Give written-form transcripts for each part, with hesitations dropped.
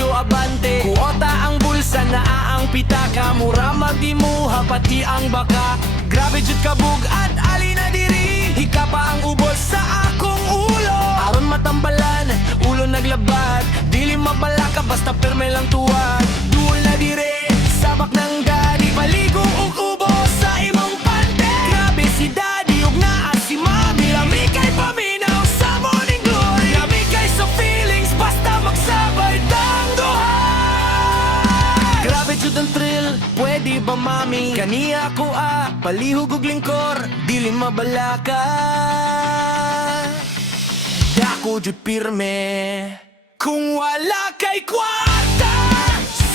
negosyo abante. Kuota ang bulsa, naa ang pitaka, mura magimuha pati ang baka. Grabe jud kabug at ali na diri, hika pa ang ubos sa akong ulo. Aron matambalan, ulo naglabad, dili mabalaka basta perme lang tuwad. Duol na dire, sabak ng gani, paligo ug ubos sa imong pante. Grabe si daddy ug naa si mami, lami kay paminaw sa morning glory. Lami kay sa feelings basta magsabay tang duha. Grabe jud ang thrill, pwede ba mami? Kaniya ko palihog ug lingkor, dili mabalaka. Dako jud pirme, kung wala kay kwarta,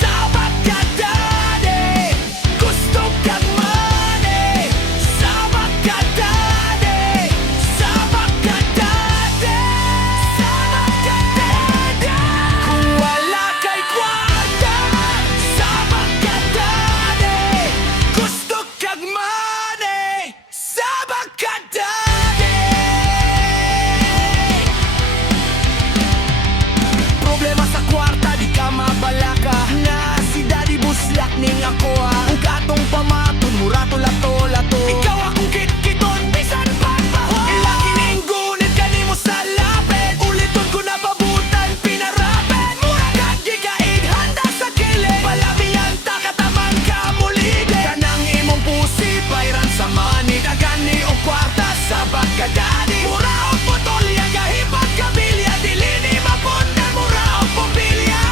sabat ka daddy. Gusto kang money, sabat ka daddy. Sabat ka daddy, sabat ka daddy. Kung wala kay kwarta, sabat ka daddy. Gusto kang money, sabat ka daddy. Problema sa kwarta, di ka mabalaka, na si daddy buslak ning ako ug atong pamaton, mura to lato-lato. Ikaw akong kit-kiton, bisan pagpahon. Laki ning gunit kanimo sa lapit, uliton ko na pabutan, pinarapit. Mura kag gigaid, handa sa kilid, palamihan ta kataman ka muligid. Kanang imong pusi, bayran sa money, kagani o kwarta, sabat ka daddy. Mura o putolya, gahipag kabilya, dili ni mapundan, mura o pumbilya.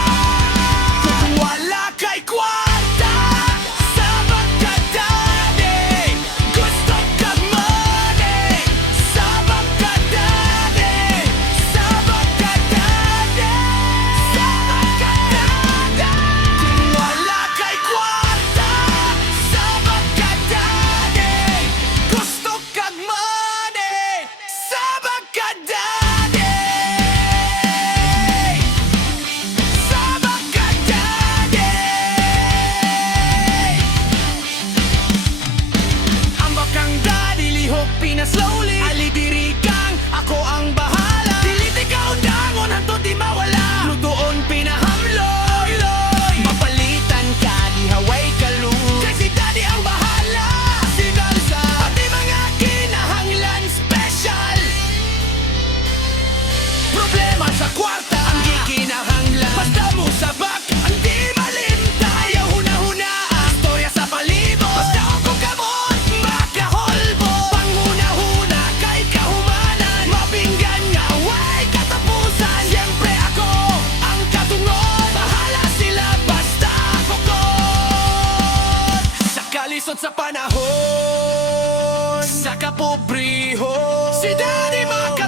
Kung wala kay kwarta, sabat ka daddy. Gusto kang money, sabat ka daddy. Sabat ka daddy, sabat ka daddy. Kung wala kay kwarta, sabat ka daddy. Gusto kang money, sabat ka daddy. Sabat ka daddy. Ambak kang daddy, lihok pinaslowly. Ali diri kang, ako ang bahala. Dili ti kaundangon, hantod di mawala. Lutoon pinahamloy, loy. Mapalitan ka, di haway kalug. Kay si daddy ang bahala. Sigal sa pati mga kinahanglan special. Problema sa kwarta, ang gikinahanglan. Basta mo sabak, ang di malimta. Ayaw huna-huna, istorya sa palibot. Basta ako kamot, makaholbo. Panghuna-huna, kay kahumanan. Mabinggan nga, way katapusan. Siyempre ako, ang katungon. Bahala sila, basta ako kon. Sa kalisod sa panahon, sa kapobrihon, si daddy maka